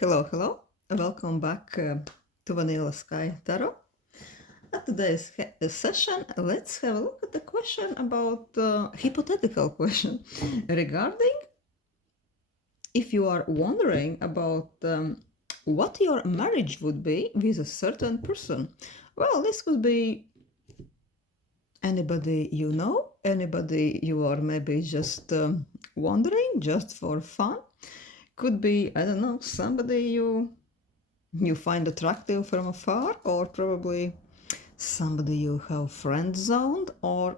Hello. Welcome back to Vanilla Sky Tarot. At today's session, let's have a look at the question about hypothetical question regarding if you are wondering about what your marriage would be with a certain person. Well, this could be anybody you know, anybody you are maybe just wondering just for fun. Could be, I don't know, somebody you find attractive from afar, or probably somebody you have friend zoned, or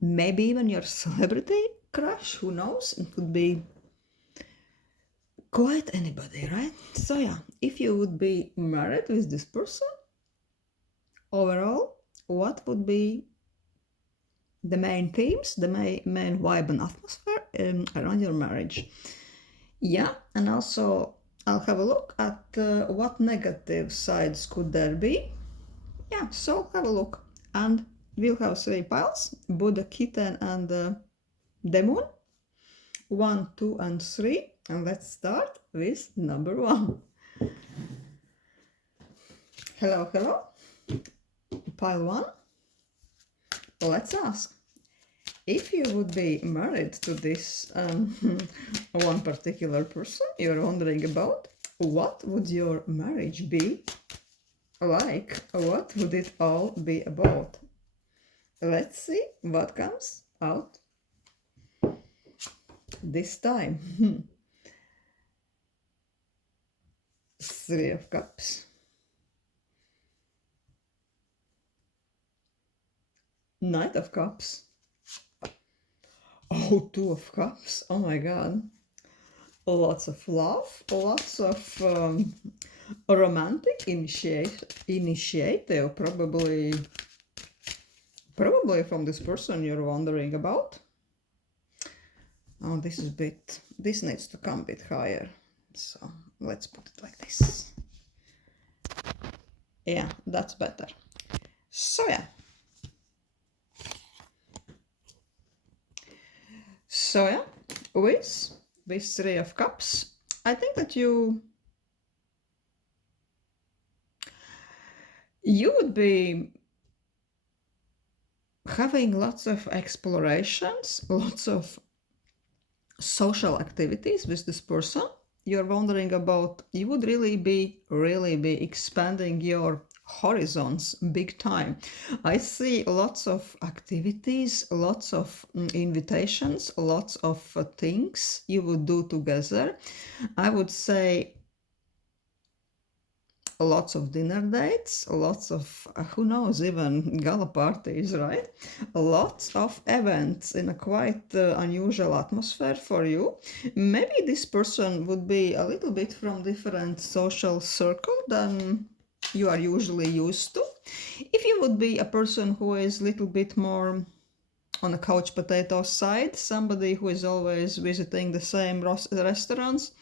maybe even your celebrity crush, who knows? It could be quite anybody, right? So, yeah, if you would be married with this person, overall, what would be the main themes, the main vibe and atmosphere around your marriage? Yeah, and also I'll have a look at what negative sides could there be. Yeah, so have a look. And we'll have three piles: Buddha, kitten, and demon. 1, 2, and 3. And let's start with number 1. Hello. Pile 1. Let's ask. If you would be married to this one particular person you're wondering about, what would your marriage be like? What would it all be about? Let's see what comes out this time. 3 of Cups. Knight of Cups. Oh, 2 of Cups. Oh my god. Lots of love, lots of romantic initiative, probably from this person you're wondering about. Oh, this needs to come a bit higher. So let's put it like this. Yeah, that's better. So yeah. With this 3 of Cups, I think that you would be having lots of explorations, lots of social activities with this person you're wondering about. You would really be expanding your horizons big time. I see lots of activities, lots of invitations, lots of things you would do together. I would say lots of dinner dates, lots of, who knows, even gala parties, right? Lots of events in a quite unusual atmosphere for you. Maybe this person would be a little bit from different social circle than you are usually used to. If you would be a person who is a little bit more on the couch potato side, somebody who is always visiting the same restaurants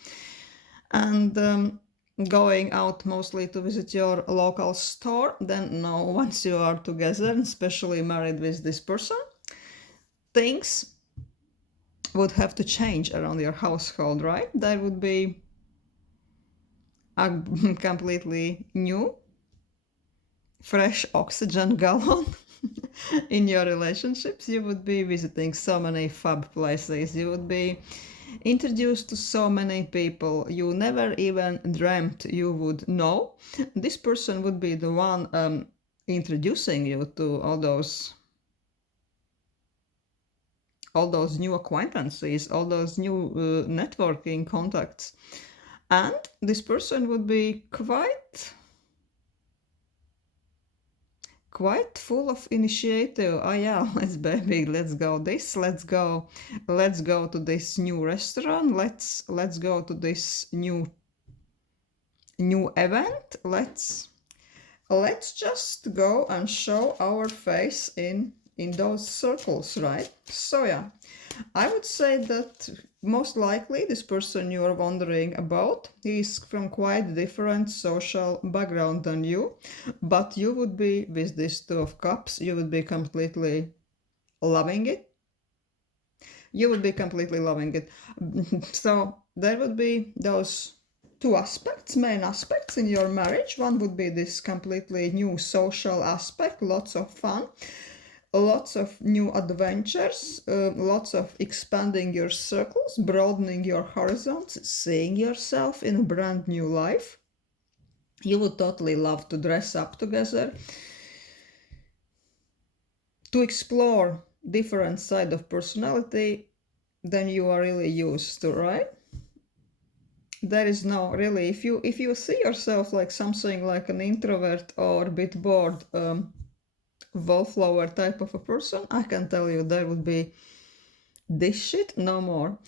and going out mostly to visit your local store, then no, once you are together, especially married with this person, things would have to change around your household, right? There would be a completely new, fresh oxygen gallon in your relationships. You would be visiting so many fab places. You would be introduced to so many people you never even dreamt you would know. This person would be the one introducing you to all those new acquaintances, all those new networking contacts. And this person would be quite full of initiative. Oh yeah, let's go to this new restaurant, let's go to this new event, let's just go and show our face in those circles, right? So yeah, I would say that most likely this person you are wondering about is from quite different social background than you, but you would be, with this 2 of Cups, you would be completely loving it. So there would be those two aspects, main aspects in your marriage. One would be this completely new social aspect, lots of fun, lots of new adventures, lots of expanding your circles, broadening your horizons, seeing yourself in a brand new life. You would totally love to dress up together, to explore different side of personality than you are really used to, right? There is no really, if you see yourself like something like an introvert or a bit bored wallflower type of a person, I can tell you there would be this shit no more.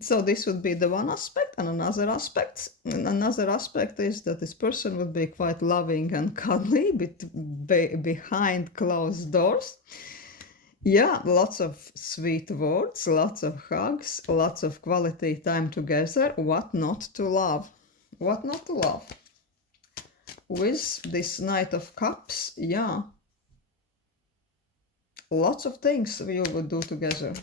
So this would be the one aspect, and another aspect is that this person would be quite loving and cuddly behind closed doors. Yeah, lots of sweet words, lots of hugs, lots of quality time together. What not to love? What not to love? With this Knight of Cups, yeah, lots of things you would do together.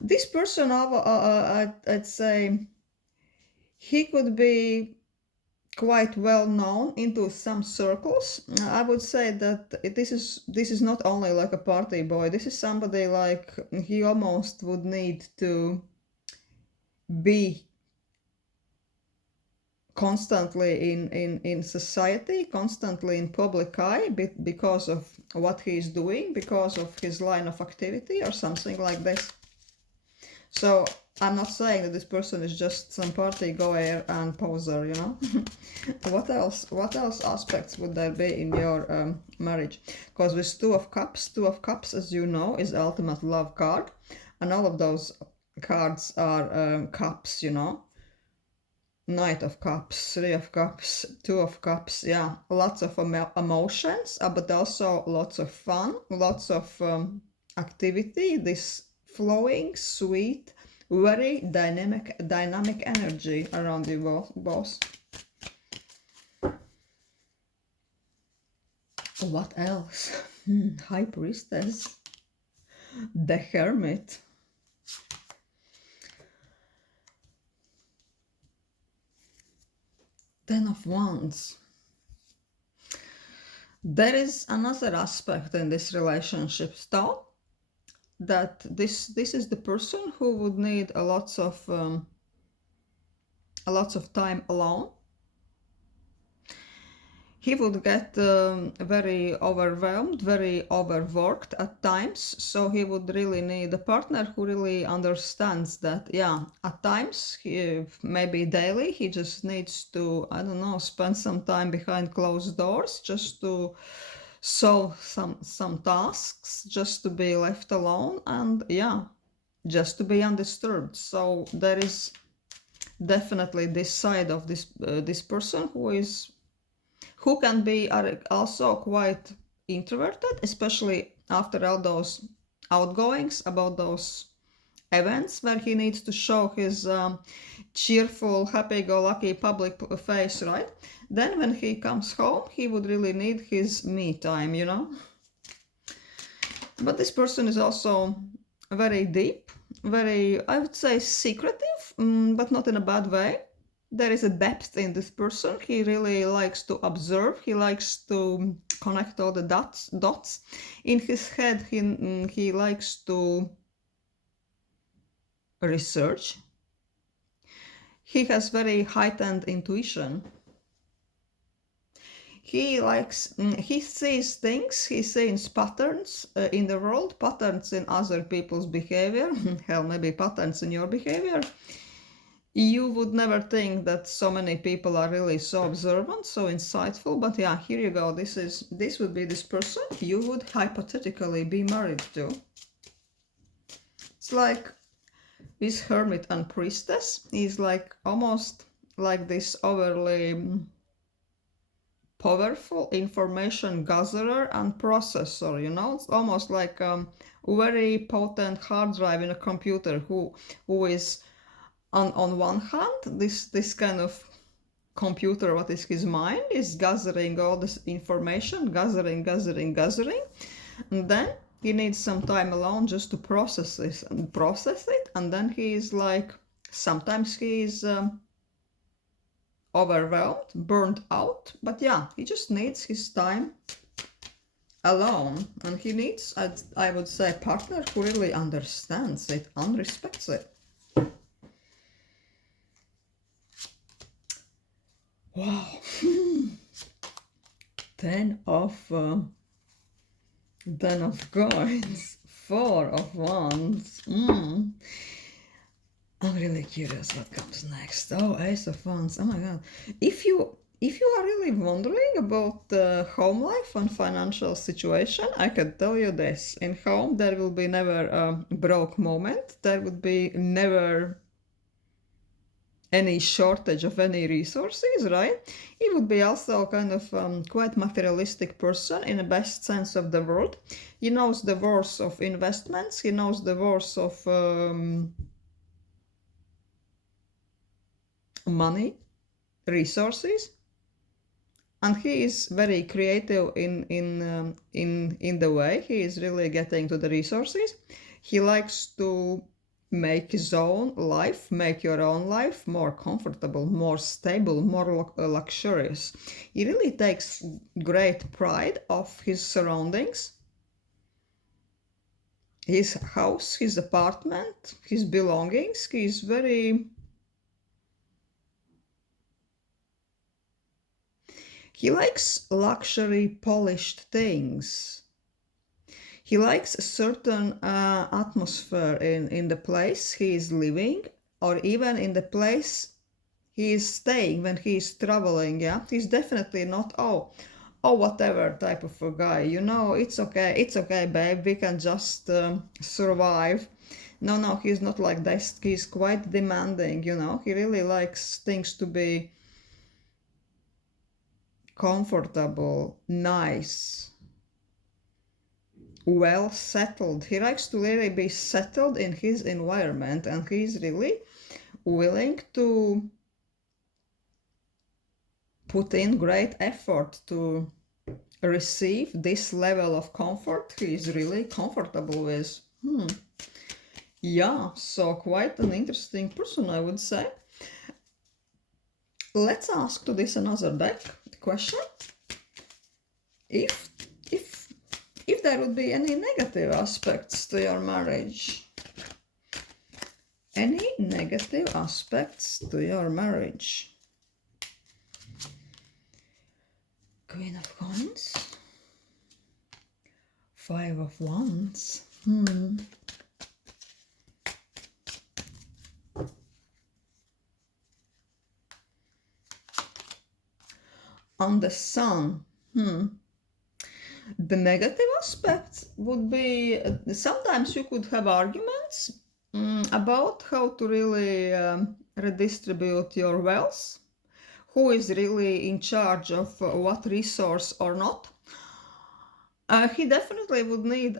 This person, I'd say, he could be quite well known into some circles. I would say that this is not only like a party boy. This is somebody like he almost would need to be constantly in society, constantly in public eye, because of what he is doing, because of his line of activity or something like this. So I'm not saying that this person is just some party goer and poser, you know. What else aspects would there be in your marriage? Because with Two of Cups, as you know, is ultimate love card, and all of those cards are cups, you know. Knight of Cups, Three of Cups, Two of Cups, yeah, lots of emotions, but also lots of fun, lots of activity, this flowing, sweet, very dynamic energy around you both. What else? High Priestess, the Hermit. Ten of Wands. There is another aspect in this relationship though, that this is the person who would need a lots of time alone. He would get very overwhelmed, very overworked at times, so he would really need a partner who really understands that, yeah, at times, maybe daily, he just needs to, I don't know, spend some time behind closed doors just to solve some tasks, just to be left alone, and yeah, just to be undisturbed. So there is definitely this side of this person who can be also quite introverted, especially after all those outgoings about those events where he needs to show his cheerful, happy-go-lucky public face, right? Then when he comes home, he would really need his me time, you know? But this person is also very deep, very, I would say, secretive, but not in a bad way. There is a depth in this person. He really likes to observe. He likes to connect all the dots. In his head, he likes to research. He has very heightened intuition. He sees things, he sees patterns in the world, patterns in other people's behavior, hell, maybe patterns in your behavior. You would never think that so many people are really so observant, so insightful, but yeah, here you go. This would be this person you would hypothetically be married to. It's like this Hermit and Priestess is like almost like this overly powerful information gatherer and processor, you know. It's almost like a very potent hard drive in a computer who is on one hand, this kind of computer, what is his mind, is gathering all this information, gathering, and then he needs some time alone just to process this and process it, and then he is like, sometimes he is overwhelmed, burned out, but yeah, he just needs his time alone, and he needs, I would say, a partner who really understands it and respects it. Wow. 10 of coins, 4 of wands. I'm really curious what comes next. Oh, Ace of Wands. Oh my god. If you are really wondering about the home life and financial situation, I can tell you this. In home, there will be never a broke moment. There would be never any shortage of any resources, right? He would be also kind of quite materialistic person in the best sense of the word. He knows the worth of investments. He knows the worth of money, resources, and he is very creative in the way he is really getting to the resources. He likes to make his own life, make your own life more comfortable, more stable, more luxurious. He really takes great pride of his surroundings, his house, his apartment, his belongings. He is very He likes luxury, polished things. He likes a certain atmosphere in the place he is living, or even in the place he is staying when he is traveling. Yeah, he's definitely not whatever type of a guy. It's okay, babe. We can just survive. No, he's not like this. He's quite demanding. He really likes things to be comfortable, nice, well settled. He likes to really be settled in his environment, and he's really willing to put in great effort to receive this level of comfort he is really comfortable with. Yeah, so quite an interesting person, I would say. Let's ask to this another deck question. If there would be any negative aspects to your marriage. Any negative aspects to your marriage? Queen of Wands. 5 of Wands. On the Sun. The negative aspects would be sometimes you could have arguments about how to really redistribute your wealth, who is really in charge of what resource or not. He definitely would need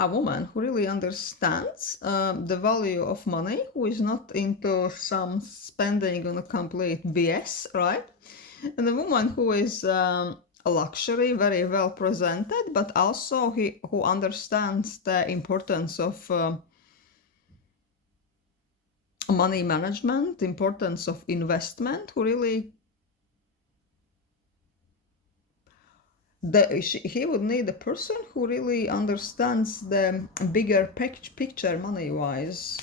a woman who really understands the value of money, who is not into some spending on a complete BS, right? And a woman who is a luxury, very well presented, but also who understands the importance of money management, importance of investment, who really he would need a person who really understands the bigger picture money-wise.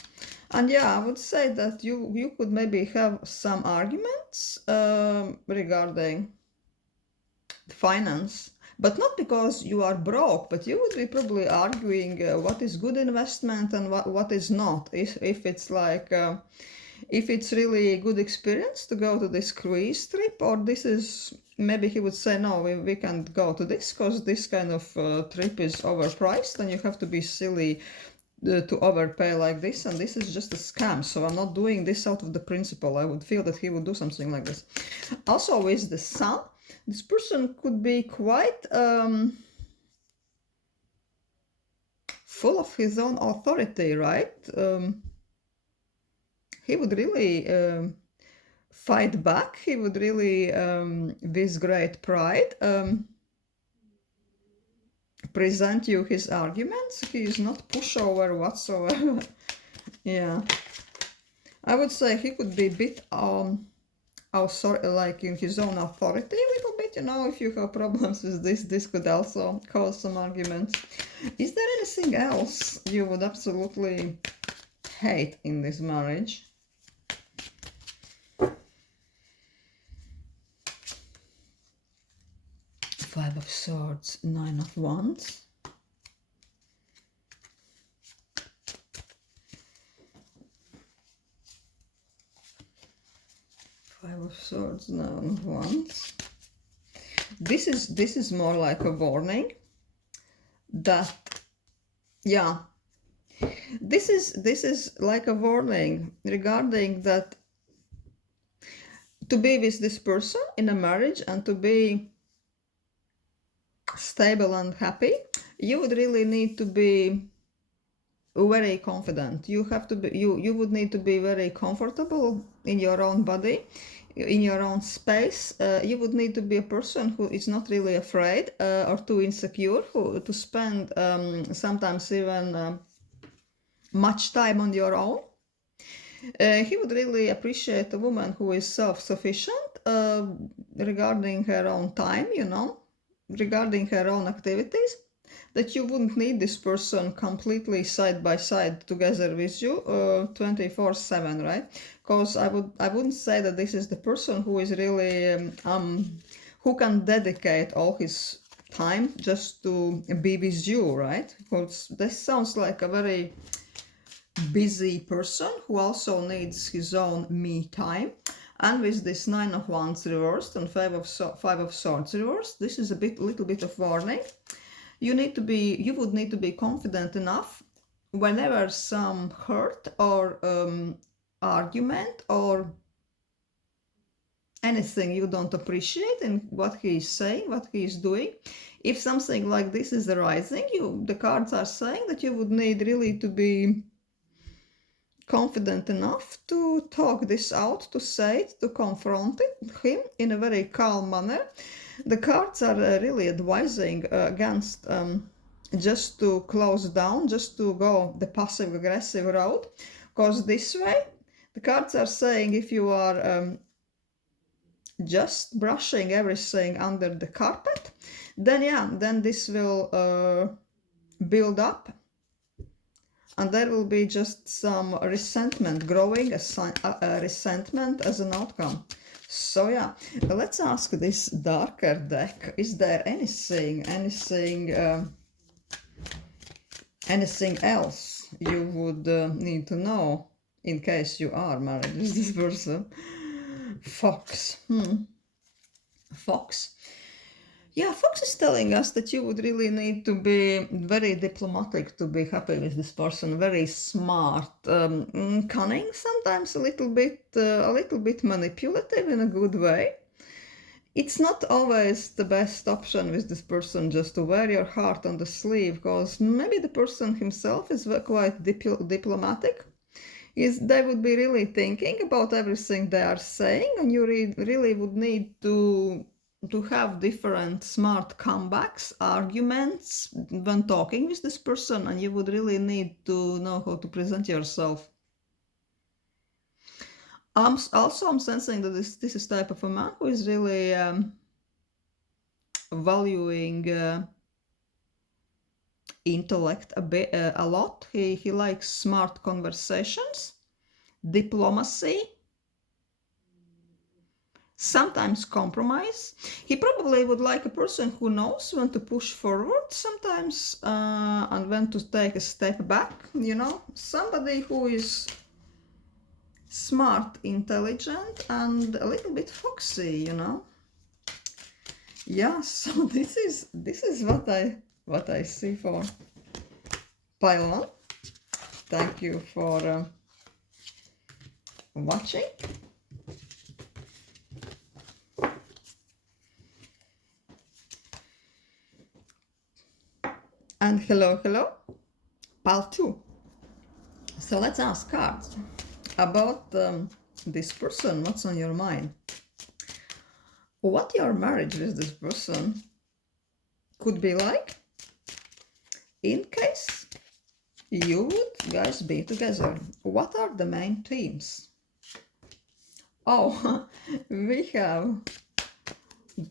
And yeah, I would say that you could maybe have some arguments regarding finance, but not because you are broke, but you would be probably arguing what is good investment and what is not. If it's like if it's really a good experience to go to this cruise trip, or this is, maybe he would say, no, we can't go to this because this kind of trip is overpriced and you have to be silly to overpay like this, and this is just a scam, so I'm not doing this out of the principle. I would feel that he would do something like this. Also with the Sun, this person could be quite full of his own authority, right? He would really fight back. He would really, with great pride, present you his arguments. He is not pushover whatsoever. Yeah, I would say he could be a bit like in his own authority a little bit, you know. If you have problems with this could also cause some arguments. Is there anything else you would absolutely hate in this marriage? Five of Swords, Nine of Wands. Five of Swords, Nine of Wands. This is more like a warning that, yeah, this is like a warning regarding that to be with this person in a marriage and to be stable and happy, you would really need to be very confident. You have to be, you would need to be very comfortable in your own body, in your own space. You would need to be a person who is not really afraid or too insecure to spend sometimes even much time on your own. He would really appreciate a woman who is self-sufficient regarding her own time, you know, regarding her own activities, that you wouldn't need this person completely side by side together with you 24/7, right? Because I wouldn't say that this is the person who is really who can dedicate all his time just to be with you, right? Because this sounds like a very busy person who also needs his own me time. And with this Nine of Wands reversed and Five of Swords reversed, this is a little bit of warning. You would need to be confident enough whenever some hurt or argument or anything you don't appreciate in what he is saying, what he is doing. If something like this is arising, the cards are saying that you would need really to be confident enough to talk this out, to say it, to confront him in a very calm manner. The cards are really advising against just to close down, just to go the passive-aggressive route, because this way, the cards are saying if you are just brushing everything under the carpet, then yeah, then this will build up. And there will be just some resentment growing, a resentment as an outcome. So yeah, let's ask this darker deck. Is there anything else you would need to know in case you are married with this person? Fox. Fox. Yeah, Fox is telling us that you would really need to be very diplomatic to be happy with this person, very smart, cunning, sometimes a little bit manipulative in a good way. It's not always the best option with this person just to wear your heart on the sleeve, because maybe the person himself is quite diplomatic. They would be really thinking about everything they are saying, and you really would need to have different smart comebacks, arguments when talking with this person, and you would really need to know how to present yourself. I'm sensing that this is type of a man who is really valuing intellect a lot. He likes smart conversations, diplomacy, sometimes compromise. He probably would like a person who knows when to push forward sometimes and when to take a step back, you know, somebody who is smart, intelligent, and a little bit foxy, you know. Yeah, so this is what I see for pile 1. Thank you for watching. And hello, pile 2. So let's ask cards about this person. What's on your mind? What your marriage with this person could be like? in case you would guys be together, what are the main themes? Oh, we have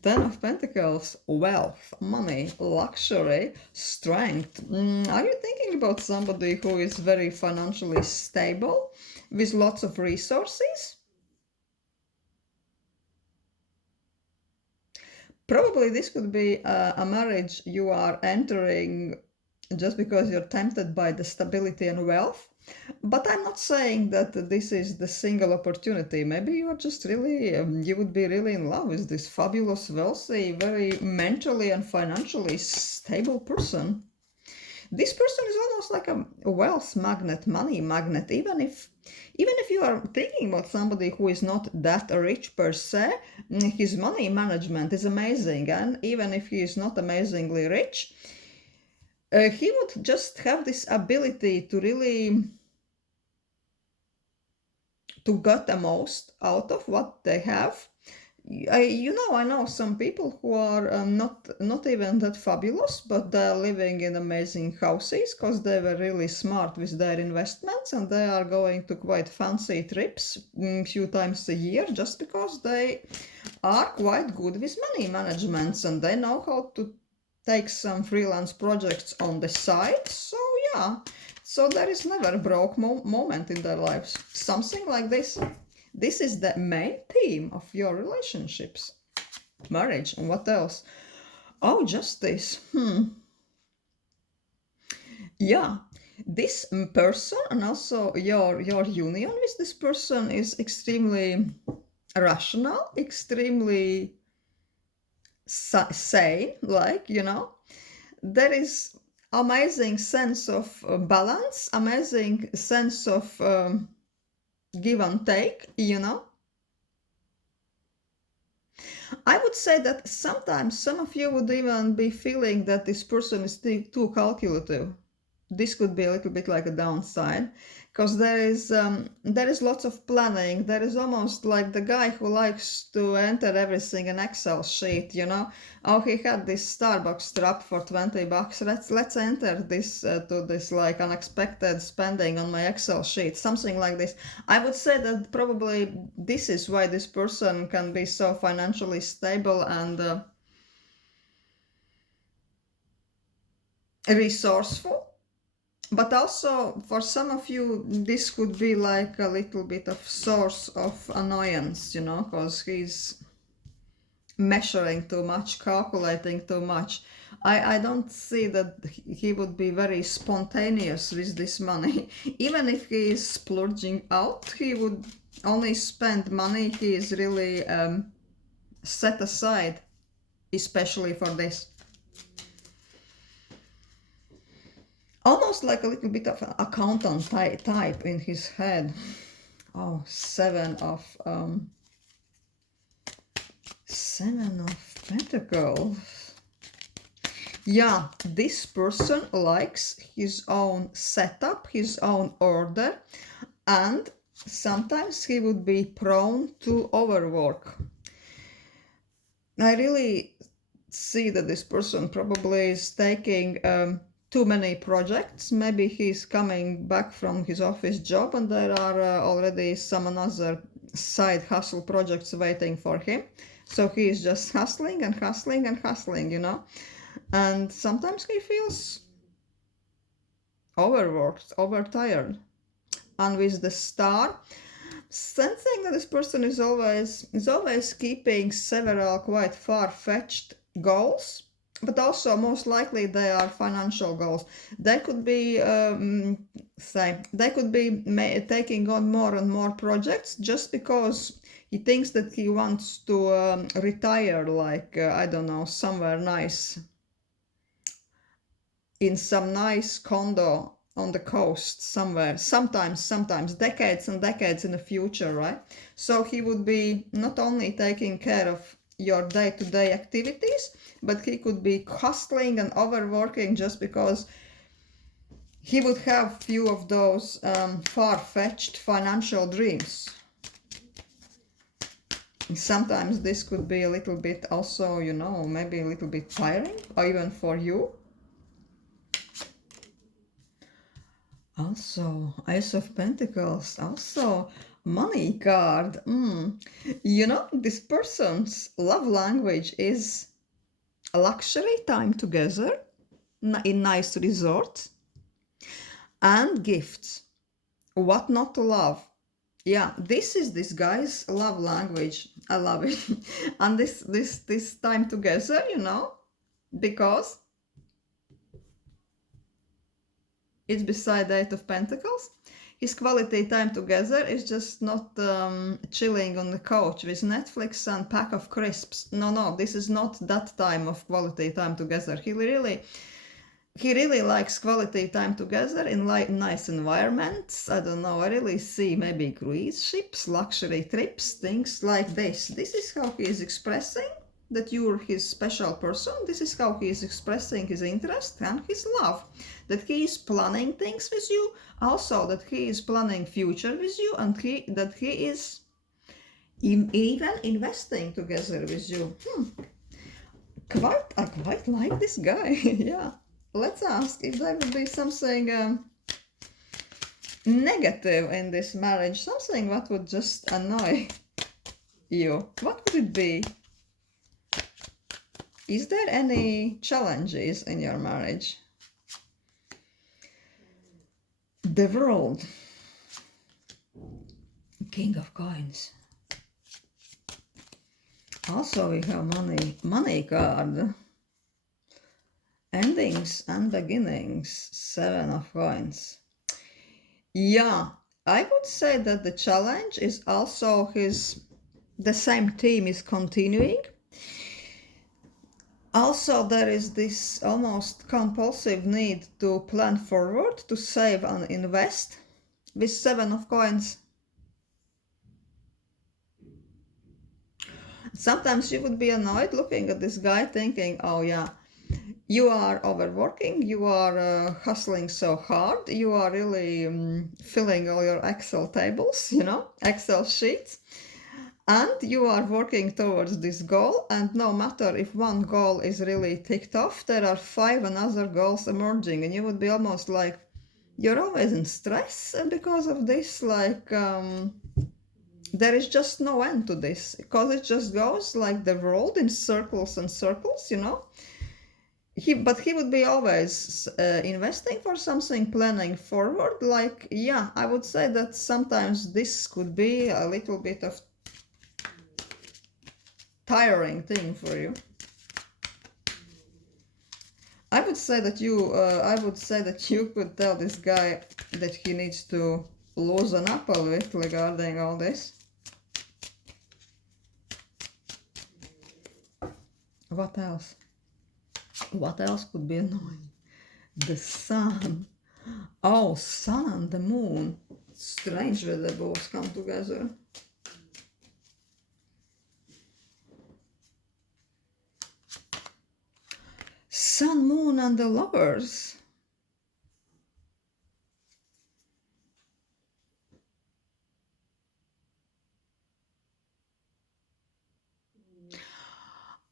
Ten of Pentacles, wealth, money, luxury, strength. Are you thinking about somebody who is very financially stable with lots of resources? Probably this could be a marriage you are entering just because you're tempted by the stability and wealth. But I'm not saying that this is the single opportunity. Maybe you are just really, you would be really in love with this fabulous, wealthy, very mentally and financially stable person. This person is almost like a wealth magnet, money magnet. Even if you are thinking about somebody who is not that rich per se, his money management is amazing. And even if he is not amazingly rich, he would just have this ability to really to get the most out of what they have. I know some people who are not even that fabulous, but they're living in amazing houses because they were really smart with their investments, and they are going to quite fancy trips a few times a year just because they are quite good with money management and they know how to take some freelance projects on the side. So yeah, so there is never a broke moment in their lives. Something like this. This is the main theme of your relationships. Marriage, and what else? Oh, justice. Yeah, this person and also your union with this person is extremely rational, extremely sane, like, there is amazing sense of balance, amazing sense of give and take, I would say that sometimes some of you would even be feeling that this person is too calculative. This could be a little bit like a downside, because there is lots of planning. There is almost like the guy who likes to enter everything in Excel sheet. Oh, he had this Starbucks trap for $20. Let's enter this to this like unexpected spending on my Excel sheet, something like this. I would say that probably this is why this person can be so financially stable and resourceful. But also, for some of you, this could be like a little bit of source of annoyance, because he's measuring too much, calculating too much. I don't see that he would be very spontaneous with this money. Even if he is splurging out, he would only spend money he is really set aside, especially for this. Almost like a little bit of an accountant type in his head. Oh, Seven of Pentacles. Yeah, this person likes his own setup, his own order, and sometimes he would be prone to overwork. I really see that this person probably is taking too many projects. Maybe he's coming back from his office job and there are already some other side hustle projects waiting for him. So he is just hustling and hustling and hustling, And sometimes he feels overworked, overtired. And with the star, sensing that this person is always keeping several quite far-fetched goals, but also most likely they are financial goals. They could be taking on more and more projects just because he thinks that he wants to retire, like I don't know, somewhere nice, in some nice condo on the coast somewhere, sometimes decades and decades in the future, right? So he would be not only taking care of your day-to-day activities, but he could be hustling and overworking just because he would have few of those far-fetched financial dreams. Sometimes this could be a little bit also, maybe a little bit tiring, or even for you. Also, Ace of Pentacles, also money card. You know, this person's love language is luxury, time together, in nice resorts, and gifts. What not to love? Yeah, this is this guy's love language. I love it. And this time together, you know, because it's beside the Eight of Pentacles. His quality time together is just not chilling on the couch with Netflix and pack of crisps. No, this is not that time of quality time together. He really likes quality time together in like nice environments. I don't know, I really see maybe cruise ships, luxury trips, things like this. This is how he is expressing that you're his special person. This is how he is expressing his interest and his love. That he is planning things with you, also that he is planning future with you, and that he is even investing together with you. I quite like this guy. Yeah. Let's ask if there would be something negative in this marriage, something that would just annoy you. What would it be? Is there any challenges in your marriage? The World. King of Coins. Also we have money card. Endings and beginnings. Seven of Coins. Yeah, I would say that the challenge is also the same theme is continuing. Also, there is this almost compulsive need to plan forward, to save and invest with Seven of Coins. Sometimes you would be annoyed looking at this guy thinking, oh yeah, you are overworking, you are hustling so hard, you are really filling all your Excel tables, you know, Excel sheets. And you are working towards this goal, and no matter if one goal is really ticked off, there are 5 another goals emerging, and you would be almost like you're always in stress because of this, like there is just no end to this, because it just goes like the world in circles and circles, you know. But he would be always investing for something, planning forward. Like, yeah, I would say that sometimes this could be a little bit of tiring thing for you. I would say that you could tell this guy that he needs to loosen up a bit regarding all this. What else? What else could be annoying? The sun. Oh, sun and the moon. Strange that they both come together. Sun, moon, and the lovers.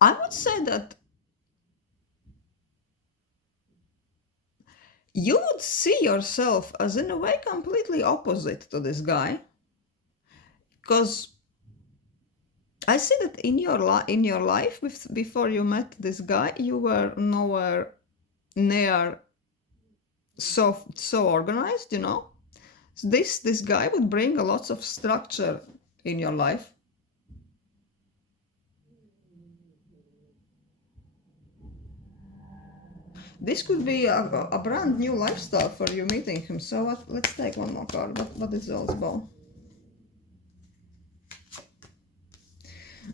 I would say that you would see yourself as in a way completely opposite to this guy, because I see that in your life before you met this guy, you were nowhere near so organized, you know. So this guy would bring a lot of structure in your life. This could be a brand new lifestyle for you meeting him. So let's take one more card. What is all about?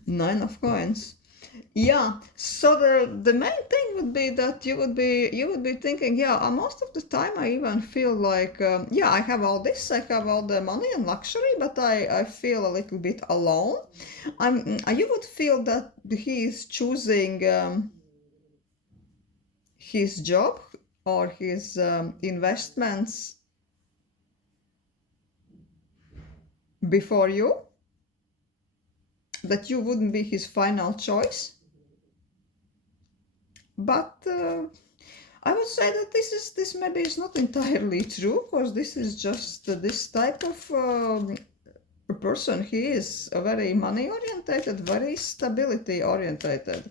Nine of Coins. Yeah, so the main thing would be that you would be thinking, yeah, most of the time I even feel like, yeah, I have all this, I have all the money and luxury, but I feel a little bit alone. You would feel that he is choosing his job or his investments before you, that you wouldn't be his final choice. But I would say that this maybe is not entirely true, because this is just this type of person. He is a very money orientated, very stability orientated,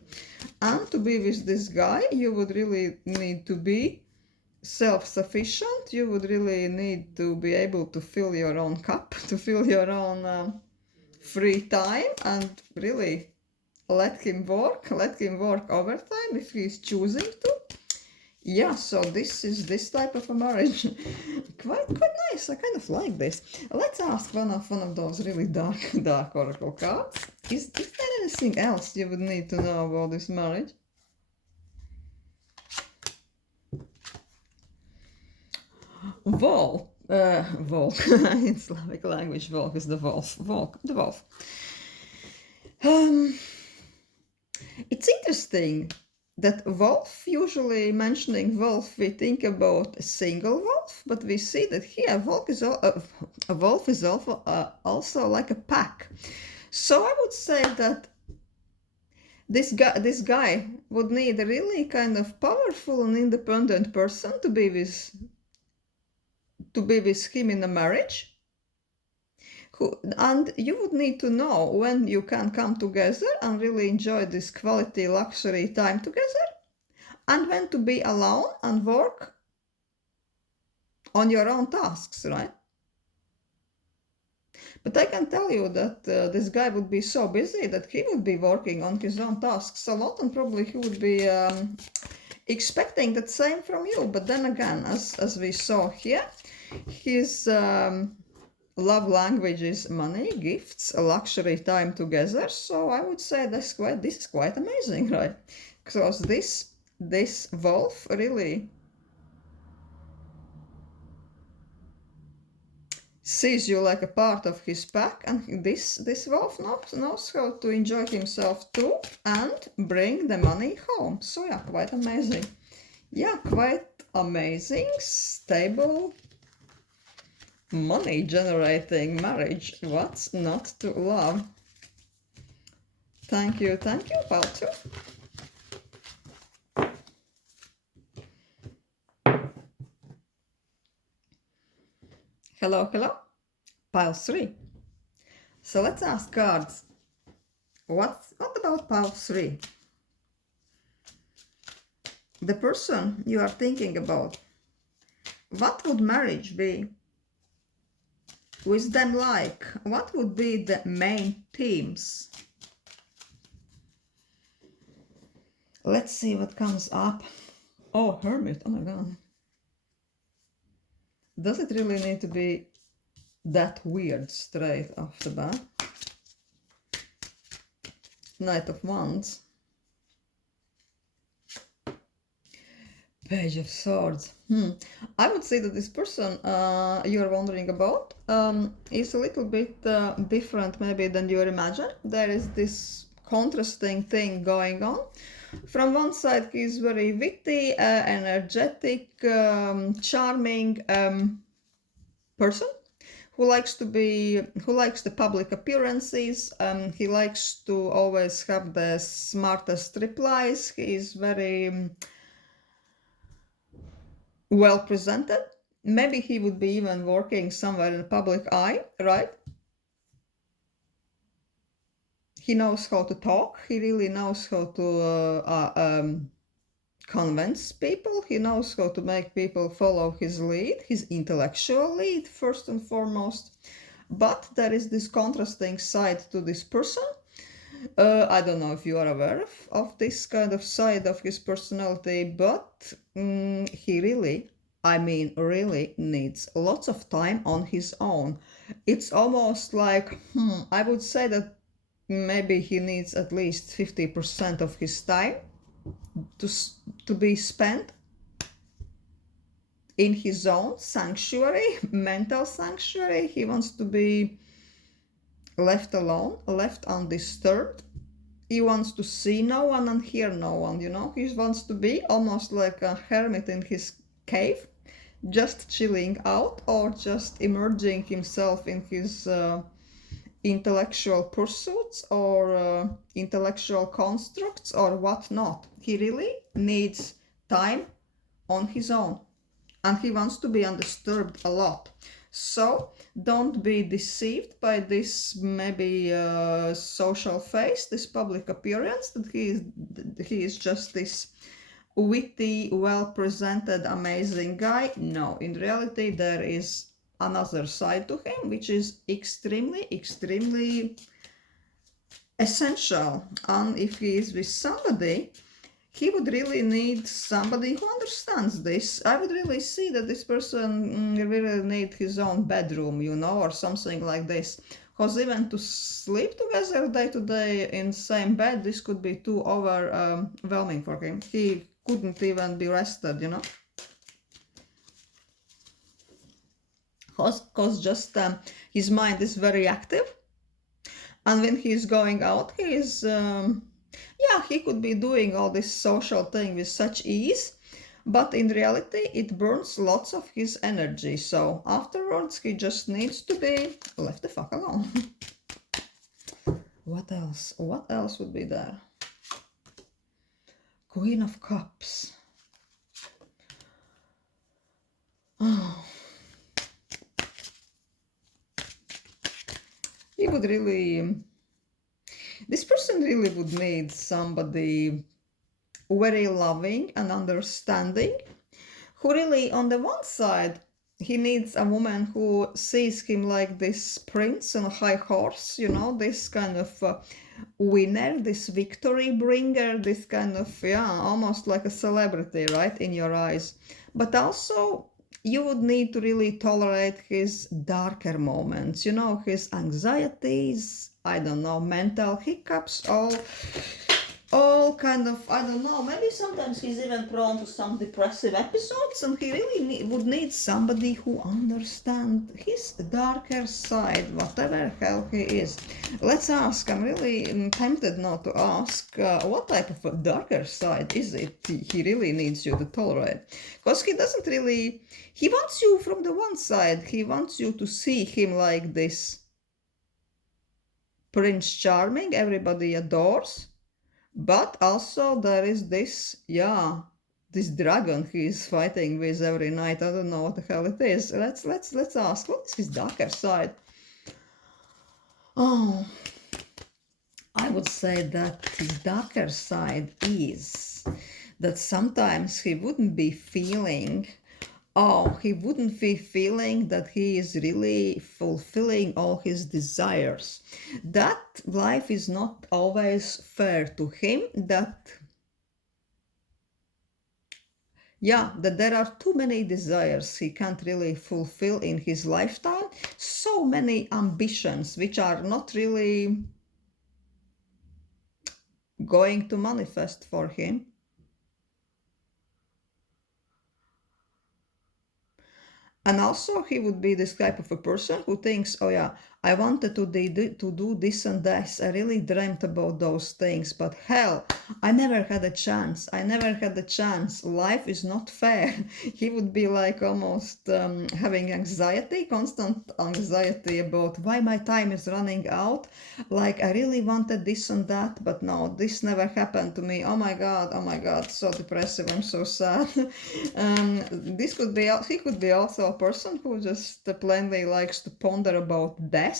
and to be with this guy you would really need to be self-sufficient. You would really need to be able to fill your own cup, to fill your own free time, and really let him work overtime if he's choosing to. Yeah, so this is this type of a marriage. quite nice. I kind of like this. Let's ask one of those really dark oracle cards. Is there anything else you would need to know about this marriage? Volk. In Slavic language, Volk is the wolf. The wolf. It's interesting that wolf, usually mentioning wolf, we think about a single wolf, but we see that here a wolf is also like a pack. So I would say that this guy would need a really kind of powerful and independent person to be with him in a marriage. And you would need to know when you can come together and really enjoy this quality luxury time together, and when to be alone and work on your own tasks, right? But I can tell you that this guy would be so busy that he would be working on his own tasks a lot, and probably he would be expecting the same from you. But then again, as we saw here, his love language is money, gifts, a luxury time together. So I would say this is quite amazing, right? Because this wolf really sees you like a part of his pack, and this wolf knows how to enjoy himself too and bring the money home. So yeah, quite amazing. Yeah, quite amazing, stable, money generating marriage. What's not to love? Thank you, Paltu. Hello, pile 3. So let's ask cards, what about pile 3? The person you are thinking about, what would marriage be with them like? What would be the main themes? Let's see what comes up. Oh, Hermit. Oh my god. Does it really need to be that weird straight off the bat? Knight of Wands. Page of Swords. I would say that this person you're wondering about is a little bit different maybe than you imagine. There is this contrasting thing going on. From one side, he's very witty, energetic, charming person who likes the public appearances. He likes to always have the smartest replies. He is very well presented. Maybe he would be even working somewhere in the public eye, right? He knows how to talk. He really knows how to convince people. He knows how to make people follow his lead, his intellectual lead, first and foremost. But there is this contrasting side to this person. I don't know if you are aware of this kind of side of his personality, but he really needs lots of time on his own. It's almost like, I would say that maybe he needs at least 50% of his time to be spent in his own sanctuary, mental sanctuary. He wants to be left alone, left undisturbed. He wants to see no one and hear no one, you know. He wants to be almost like a hermit in his cave, just chilling out or just immersing himself in his intellectual pursuits or intellectual constructs or whatnot. He really needs time on his own, and he wants to be undisturbed a lot. So don't be deceived by this maybe social face, this public appearance that he is just this witty, well presented, amazing guy. No, in reality there is another side to him which is extremely essential. And if he is with somebody, he would really need somebody who understands this. I would really see that this person really need his own bedroom, you know, or something like this. Because even to sleep together day to day in same bed, this could be too overwhelming for him. He couldn't even be rested, you know. Because just his mind is very active. And when he's going out, he could be doing all this social thing with such ease, but in reality it burns lots of his energy. So afterwards he just needs to be left the fuck alone. What else? What else would be there? Queen of Cups. Oh. He would really... This person really would need somebody very loving and understanding, who really, on the one side, he needs a woman who sees him like this prince on a high horse, you know, this kind of winner, this victory bringer, this kind of, almost like a celebrity, right, in your eyes. But also, you would need to really tolerate his darker moments, you know, his anxieties, I don't know, mental hiccups, all kind of, I don't know, maybe sometimes he's even prone to some depressive episodes, and he really would need somebody who understands his darker side, whatever hell he is. Let's ask. I'm really tempted now to ask, what type of a darker side is it he really needs you to tolerate? Because he doesn't really, he wants you from the one side, he wants you to see him like this Prince Charming, everybody adores. But also there is this, this dragon he is fighting with every night. I don't know what the hell it is. Let's ask, what is his darker side? Oh, I would say that his darker side is that sometimes he wouldn't be feeling that he is really fulfilling all his desires. That life is not always fair to him, that there are too many desires he can't really fulfill in his lifetime, so many ambitions which are not really going to manifest for him. And also he would be this type of a person who thinks, oh yeah, I wanted to do this and this. I really dreamt about those things, but hell, I never had a chance. Life is not fair. He would be like almost having anxiety, constant anxiety about why my time is running out. Like, I really wanted this and that, but no, this never happened to me. Oh my God, so depressive. I'm so sad. He could be also a person who just plainly likes to ponder about death,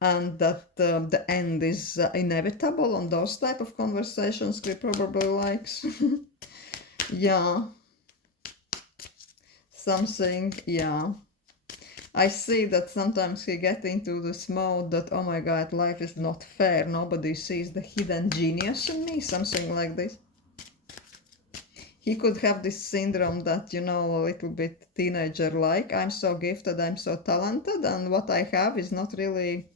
and that the end is inevitable, and those type of conversations he probably likes. I see that sometimes he gets into this mode that, oh my God, life is not fair, nobody sees the hidden genius in me, something like this. He could have this syndrome that, a little bit teenager-like. I'm so gifted, I'm so talented, and what I have is not really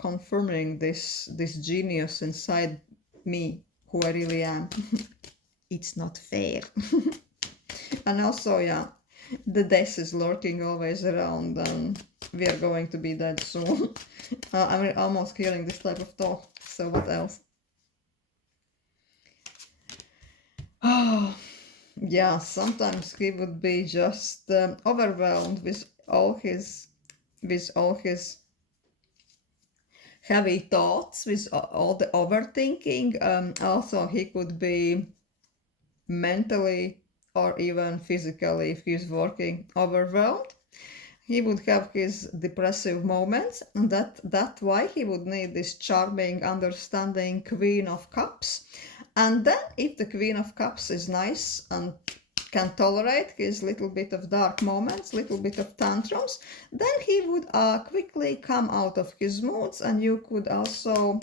confirming this genius inside me, who I really am. It's not fair. And also, the death is lurking always around, and we are going to be dead soon. I'm almost hearing this type of talk. So what else? Oh, yeah, sometimes he would be just overwhelmed with all his heavy thoughts with all the overthinking. Also, he could be mentally or even physically, if he's working, overwhelmed. He would have his depressive moments, and that's why he would need this charming, understanding Queen of Cups. And then, if the Queen of Cups is nice and can tolerate his little bit of dark moments, little bit of tantrums, then he would quickly come out of his moods, and you could also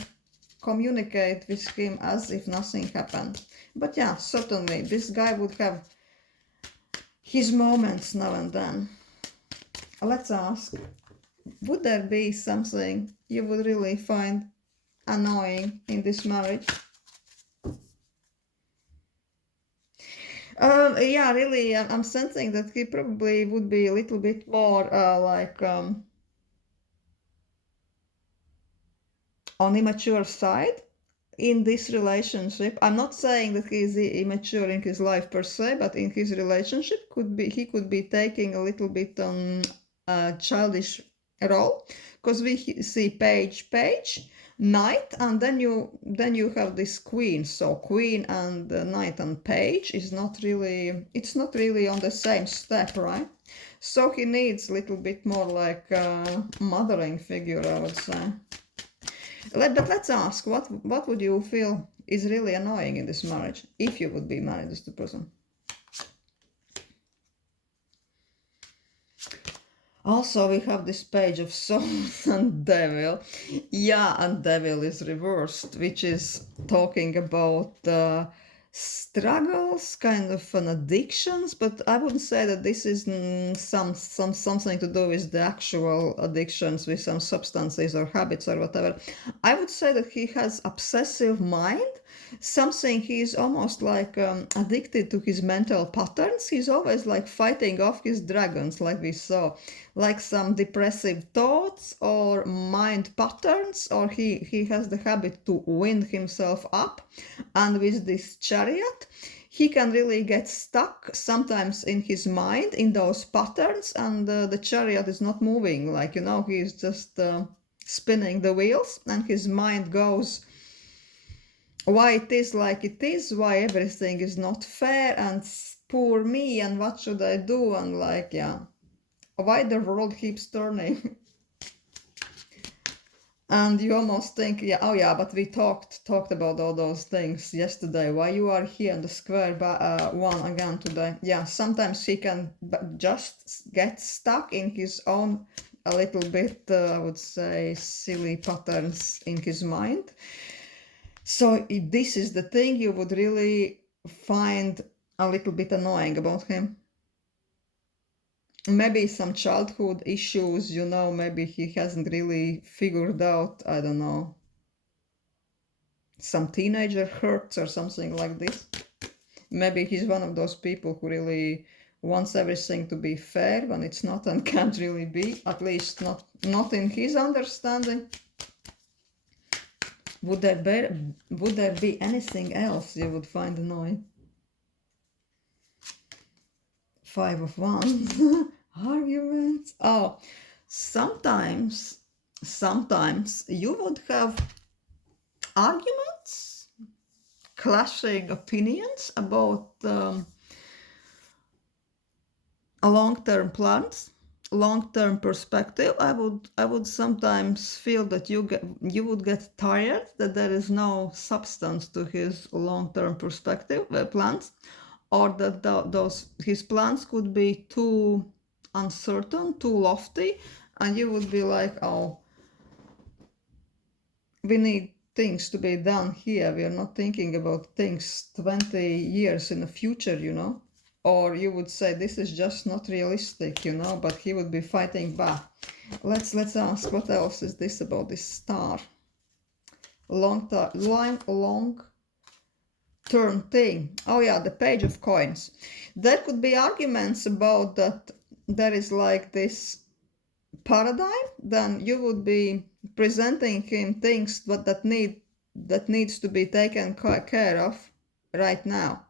communicate with him as if nothing happened. But yeah, certainly, this guy would have his moments now and then. Let's ask, would there be something you would really find annoying in this marriage? Yeah, really, I'm sensing that he probably would be a little bit more on immature side in this relationship. I'm not saying that he is immature in his life per se, but in his relationship he could be taking a little bit on a childish role, because we see page, knight, and then you have this queen. So queen and knight and page is not really, it's not really on the same step, right? So he needs a little bit more like a mothering figure, I would say. But let's ask, what would you feel is really annoying in this marriage if you would be married to the person? Also, we have this page of swords and devil. Yeah, and devil is reversed, which is talking about struggles, kind of an addictions, but I wouldn't say that this is something to do with the actual addictions with some substances or habits or whatever. I would say that he has obsessive mind, something he's almost like addicted to his mental patterns. He's always like fighting off his dragons, like we saw, like some depressive thoughts or mind patterns, or he has the habit to wind himself up. And with this chariot, he can really get stuck sometimes in his mind in those patterns, and the chariot is not moving, like, you know, he's just spinning the wheels, and his mind goes why it is like it is, why everything is not fair, and poor me, and what should I do, and like, yeah, why the world keeps turning. And you almost think, yeah, oh yeah, but we talked about all those things yesterday. Why you are here in the square one again today? Yeah, sometimes he can just get stuck in his own a little bit, I would say, silly patterns in his mind. So if this is the thing you would really find a little bit annoying about him. Maybe some childhood issues, you know, maybe he hasn't really figured out, I don't know, some teenager hurts or something like this. Maybe he's one of those people who really wants everything to be fair when it's not and can't really be, at least not in his understanding. Would there be anything else you would find annoying? 5 of Wands. Arguments. Oh, sometimes you would have arguments, clashing opinions about long-term plans, long-term perspective. I would sometimes feel that you would get tired that there is no substance to his long-term perspective plans, or that his plans could be too uncertain, too lofty, and you would be like, oh, we need things to be done here. We are not thinking about things 20 years in the future, you know. Or you would say this is just not realistic, you know, but he would be fighting back. Let's ask, what else is this about this star? Long term thing. Oh yeah, the page of coins. There could be arguments about that there is like this paradigm, then you would be presenting him things that needs to be taken care of right now.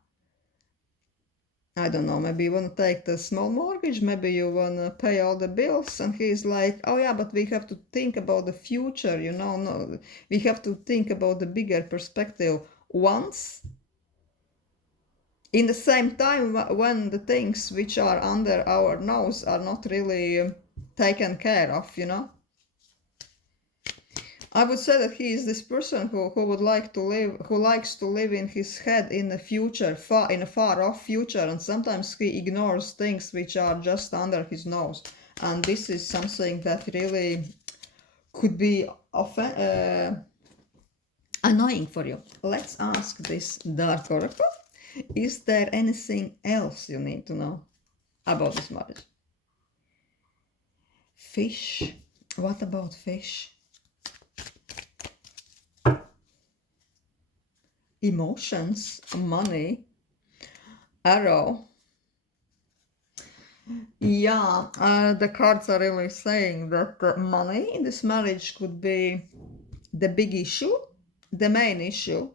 I don't know, maybe you want to take the small mortgage, maybe you want to pay all the bills, and he's like, oh yeah, but we have to think about the future, you know, no, we have to think about the bigger perspective once. In the same time, when the things which are under our nose are not really taken care of, you know. I would say that he is this person who would like to live, who likes to live in his head in the future, in a far off future, and sometimes he ignores things which are just under his nose. And this is something that really could be annoying for you. Let's ask this dark oracle. Is there anything else you need to know about this marriage? Fish. What about fish? Emotions, money, arrow. Yeah, the cards are really saying that money in this marriage could be the big issue, the main issue,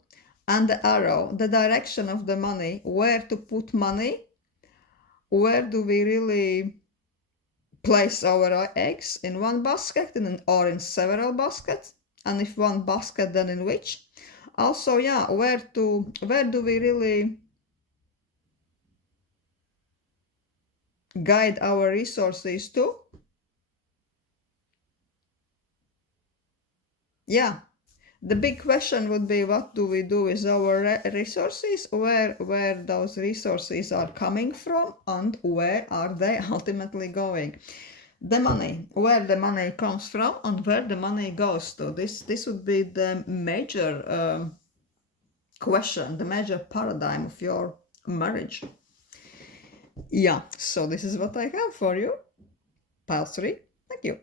and the arrow, the direction of the money, where to put money, where do we really place our eggs, in one basket or in several baskets, and if one basket, then in which. Also, yeah, where do we really guide our resources to? Yeah, the big question would be, what do we do with our resources, where those resources are coming from, and where are they ultimately going? The money, where the money comes from and where the money goes to. This would be the major question, the major paradigm of your marriage. Yeah, so this is what I have for you. Pile 3. Thank you.